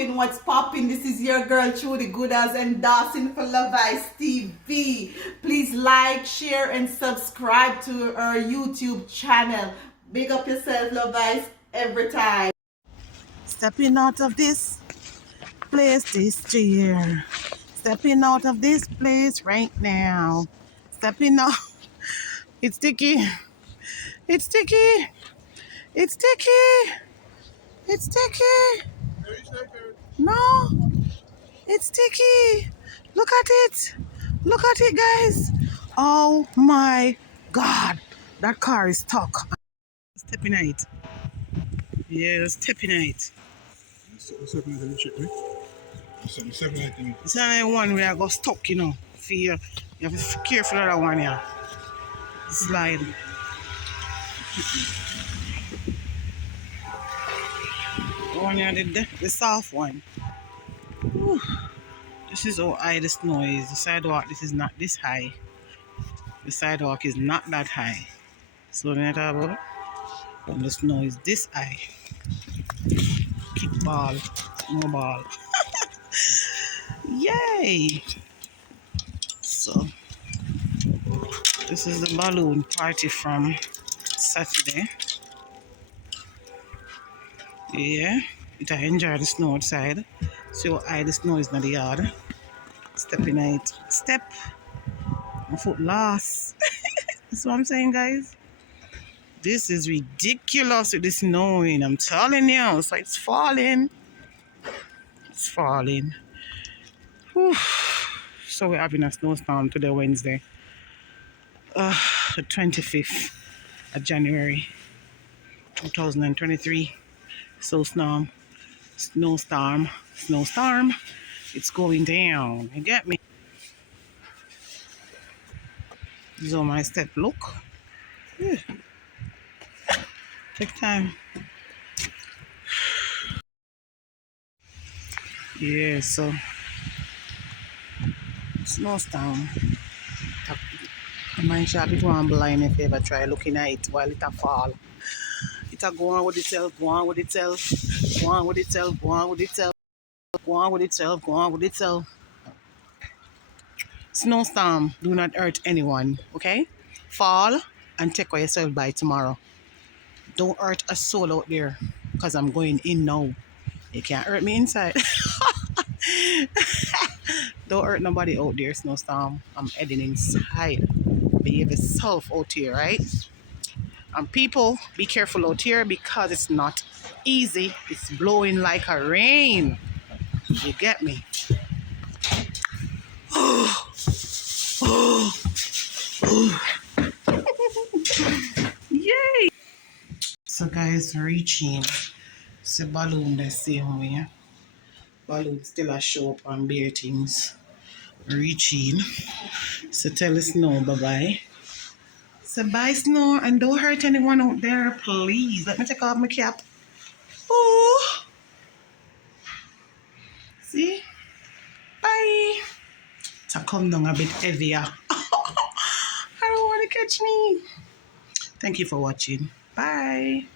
popping? What's popping? This is your girl Trudy Goodas endorsing for Love Ice TV. Please like, share, and subscribe to our YouTube channel. Big up yourself, Love Ice, every time. Stepping out of this place this year. Stepping out of this place right now. Stepping out. It's sticky. It's sticky. It's sticky. It's sticky. No. It's sticky. Look at it. Look at it, guys. Oh my God. That car is stuck. Stepping on it. Yeah, stepping on it. It's only one where I got stuck, you know. Fear. You have to be careful of that one, yeah. Slide. The one here, the soft one. Whew. This is how high the snow is. The sidewalk, this is not this high. The sidewalk is not that high. So when I talk about when the snow is this high. Kickball, snowball. Yay! So this is the balloon party from Saturday. Yeah, I enjoy the snow outside. See how high the snow is in the yard. Stepping on it. Step. My foot lost. That's what I'm saying, guys. This is ridiculous with the snowing. I'm telling you. So it's falling. It's falling. Whew. So we're having a snowstorm today, Wednesday. The 25th of January 2023. Snowstorm. It's going down. You get me? This is how my step look. Yeah. Take time. Yeah, so snowstorm. My shop it won't blind if you ever try looking at it while it a fall. It a go on with itself, go on with itself, go on with itself, go on with itself, go on with itself, go on with itself. Snowstorm do not hurt anyone, okay? Fall and take away yourself by tomorrow. Don't hurt a soul out there because I'm going in now. You can't hurt me inside. Don't hurt nobody out there, snowstorm. I'm heading inside. Behave yourself out here, right? And people, be careful out here because it's not easy. It's blowing like a rain. You get me? Yay! So guys, reaching. It's a balloon the same way. Balloon still a show up on bare things. Reaching. So tell us no, bye-bye. So bye, snow, and don't hurt anyone out there, please. Let me take off my cap. Oh, see? Bye. So come down a bit heavier. I don't want to catch me. Thank you for watching. Bye.